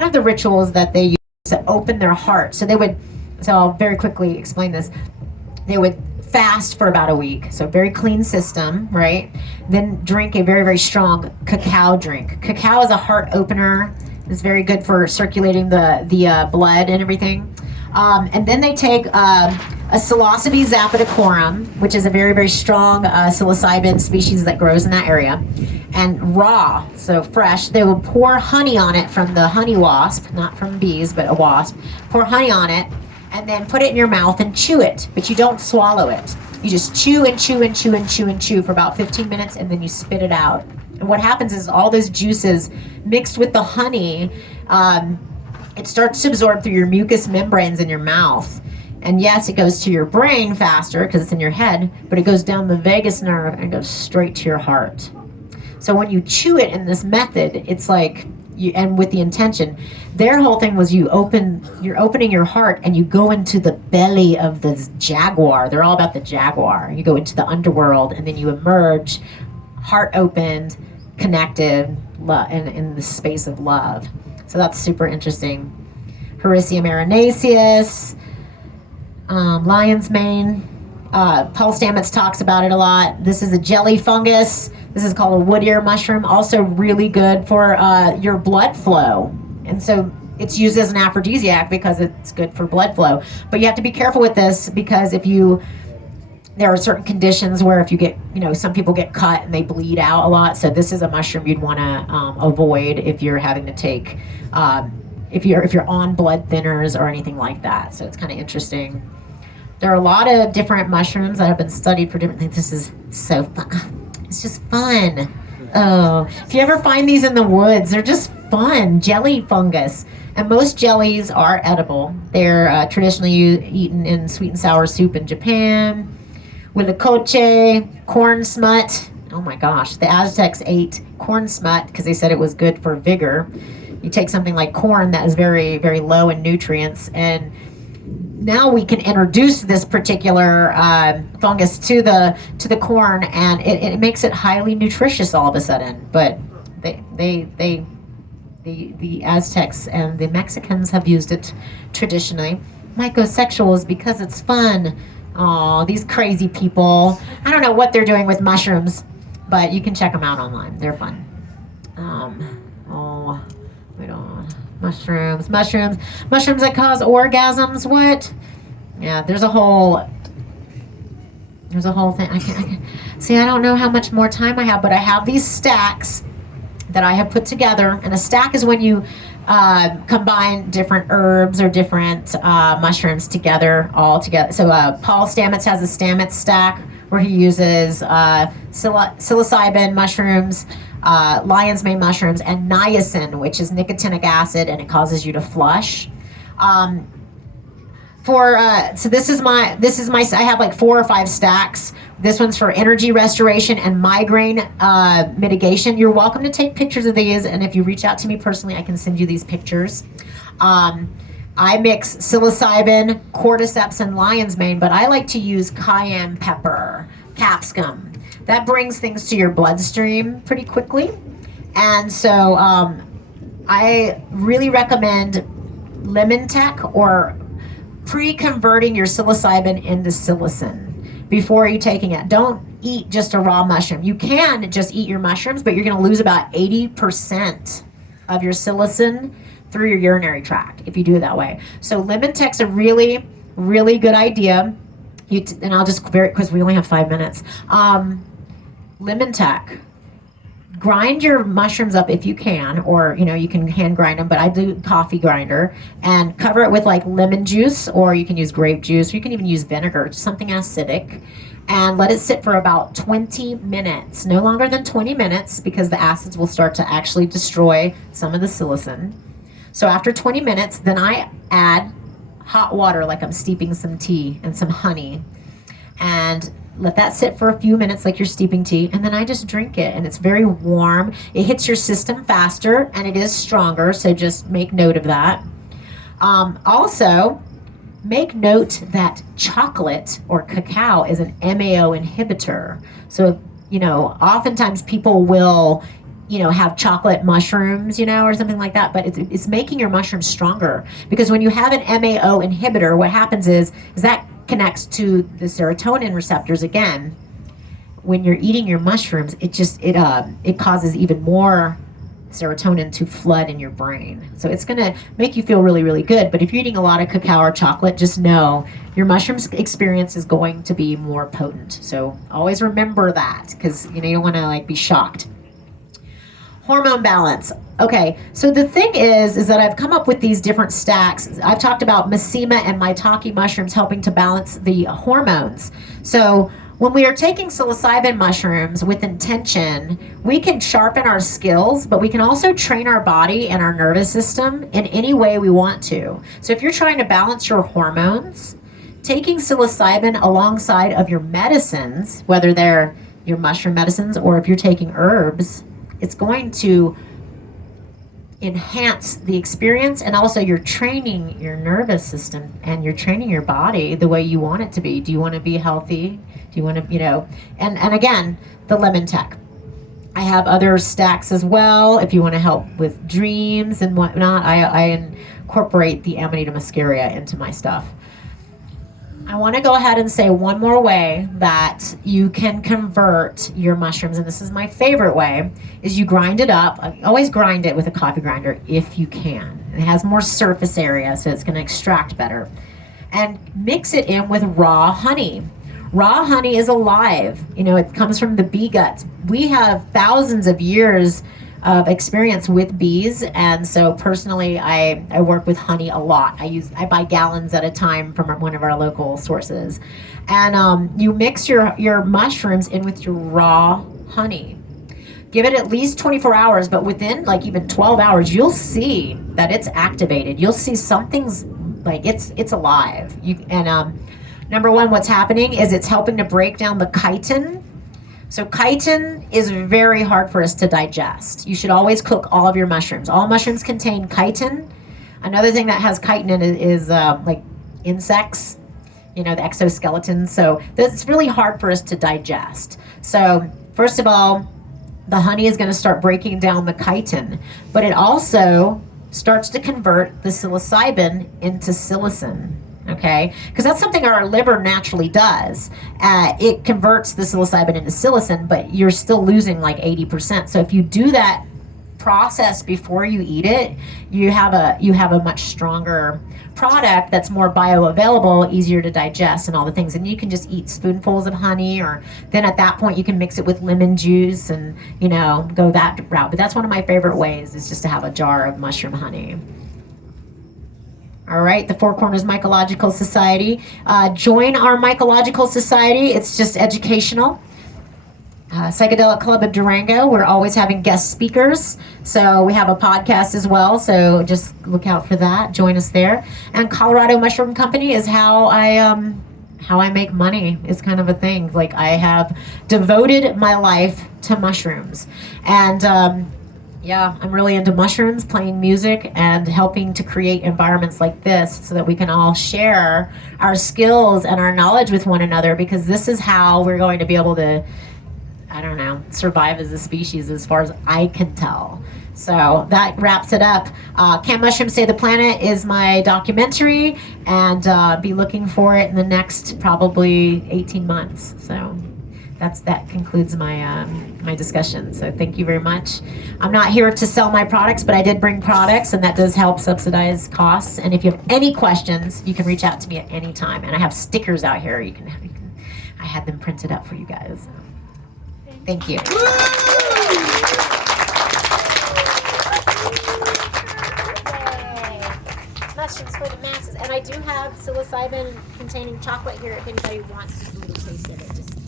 of the rituals that they use to open their heart. So I'll very quickly explain this. They would fast for about a week, so very clean system, right? Then drink a very, very strong cacao drink. Cacao is a heart opener. It's very good for circulating the blood and everything. And then they take a Psilocybe zapoticorum, which is a very, very strong psilocybin species that grows in that area. And raw, so fresh, they will pour honey on it from the honey wasp, not from bees, but a wasp. Pour honey on it, and then put it in your mouth and chew it, but you don't swallow it. You just chew and chew and chew and chew and chew for about 15 minutes, and then you spit it out. And what happens is all those juices mixed with the honey, it starts to absorb through your mucous membranes in your mouth. And yes, it goes to your brain faster because it's in your head, but it goes down the vagus nerve and goes straight to your heart. So when you chew it in this method, it's like, and with the intention, their whole thing was you're opening your heart and you go into the belly of the jaguar. They're all about the jaguar. You go into the underworld and then you emerge, heart opened, connected, in the space of love. So that's super interesting. Hericium erinaceus, lion's mane. Paul Stamets talks about it a lot. This is a jelly fungus. This is called a wood ear mushroom. Also really good for your blood flow. And so it's used as an aphrodisiac because it's good for blood flow. But you have to be careful with this because there are certain conditions where if you get, some people get cut and they bleed out a lot. So this is a mushroom you'd want to avoid if you're having to take, if you're on blood thinners or anything like that. So it's kind of interesting. There are a lot of different mushrooms that have been studied for different things. This is so fun. It's just fun. Oh, if you ever find these in the woods, they're just fun. Jelly fungus. And most jellies are edible. They're traditionally eaten in sweet and sour soup in Japan. Huitlacoche, corn smut. Oh my gosh, the Aztecs ate corn smut because they said it was good for vigor. You take something like corn that is very, very low in nutrients, and now we can introduce this particular fungus to the corn, and it makes it highly nutritious all of a sudden. But the Aztecs and the Mexicans have used it traditionally. Mycosexual is because it's fun. Oh, these crazy people. I don't know what they're doing with mushrooms, but you can check them out online. They're fun. Mushrooms that cause orgasms. What? Yeah, there's a whole thing. I can't see. I don't know how much more time I have, but I have these stacks that I have put together. And a stack is when you combine different herbs or different mushrooms together, all together. So Paul Stamets has a Stamets stack where he uses psilocybin mushrooms, lion's mane mushrooms, and niacin, which is nicotinic acid, and it causes you to flush. So this is my I have like 4 or 5 stacks. This one's for energy restoration and migraine mitigation. You're welcome to take pictures of these, and if you reach out to me personally, I can send you these pictures. I mix psilocybin, cordyceps, and lion's mane, but I like to use cayenne pepper, capsicum. That brings things to your bloodstream pretty quickly. And so I really recommend lemon tech or pre-converting your psilocybin into psilocin before you taking it. Don't eat just a raw mushroom. You can just eat your mushrooms, but you're going to lose about 80% of your psilocin through your urinary tract if you do it that way. So lemon tech's a really, really good idea. And I'll just because we only have 5 minutes. Lemon tech. Grind your mushrooms up if you can, or you can hand grind them, but I do coffee grinder, and cover it with like lemon juice, or you can use grape juice, or you can even use vinegar, something acidic, and let it sit for about 20 minutes, no longer than 20 minutes, because the acids will start to actually destroy some of the psilocin. So after 20 minutes, then I add hot water, like I'm steeping some tea, and some honey, and let that sit for a few minutes like you're steeping tea, and then I just drink it, and it's very warm. It hits your system faster, and it is stronger, so just make note of that. Also, make note that chocolate or cacao is an MAO inhibitor. So, oftentimes people will have chocolate mushrooms, or something like that, but it's making your mushrooms stronger, because when you have an MAO inhibitor, what happens is that connects to the serotonin receptors again. When you're eating your mushrooms, it causes even more serotonin to flood in your brain. So it's going to make you feel really, really good. But if you're eating a lot of cacao or chocolate, just know your mushrooms experience is going to be more potent. So always remember that, because you don't want to be shocked. Hormone balance. Okay, so the thing is that I've come up with these different stacks. I've talked about Mesima and Maitake mushrooms helping to balance the hormones. So when we are taking psilocybin mushrooms with intention, we can sharpen our skills, but we can also train our body and our nervous system in any way we want to. So if you're trying to balance your hormones, taking psilocybin alongside of your medicines, whether they're your mushroom medicines or if you're taking herbs, it's going to enhance the experience, and also you're training your nervous system and you're training your body the way you want it to be. Do you want to be healthy? Do you want to, and again, the lemon tech. I have other stacks as well. If you want to help with dreams and whatnot, I incorporate the Amanita muscaria into my stuff. I want to go ahead and say one more way that you can convert your mushrooms, and this is my favorite way, is you grind it up. I always grind it with a coffee grinder if you can. It has more surface area, so it's going to extract better. And mix it in with raw honey. Raw honey is alive. It comes from the bee guts. We have thousands of years of experience with bees, and so personally I work with honey a lot. I buy gallons at a time from one of our local sources, and you mix your mushrooms in with your raw honey. Give it at least 24 hours, but within even 12 hours you'll see that it's activated. You'll see something's it's alive. Number one, what's happening is it's helping to break down the chitin. So chitin is very hard for us to digest. You should always cook all of your mushrooms. All mushrooms contain chitin. Another thing that has chitin in it is insects, the exoskeleton. So it's really hard for us to digest. So first of all, the honey is going to start breaking down the chitin, but it also starts to convert the psilocybin into psilocin. Okay, because that's something our liver naturally does. It converts the psilocybin into psilocin, but you're still losing 80%. So if you do that process before you eat it, you have a much stronger product that's more bioavailable, easier to digest, and all the things. And you can just eat spoonfuls of honey, or then at that point you can mix it with lemon juice and go that route. But that's one of my favorite ways, is just to have a jar of mushroom honey. All right, the Four Corners Mycological Society. Join our Mycological Society. It's just educational. Psychedelic Club of Durango. We're always having guest speakers. So we have a podcast as well. So just look out for that. Join us there. And Colorado Mushroom Company is how I make money. It's kind of a thing. I have devoted my life to mushrooms. And yeah, I'm really into mushrooms, playing music, and helping to create environments like this so that we can all share our skills and our knowledge with one another, because this is how we're going to be able to, survive as a species, as far as I can tell. So that wraps it up. Can Mushrooms Save the Planet is my documentary, and be looking for it in the next probably 18 months. So that concludes my my discussion. So thank you very much. I'm not here to sell my products, but I did bring products, and that does help subsidize costs. And if you have any questions, you can reach out to me at any time. And I have stickers out here. I had them printed up for you guys. Thank you. Mushrooms for the masses. And I do have psilocybin containing chocolate here if anybody wants to taste it.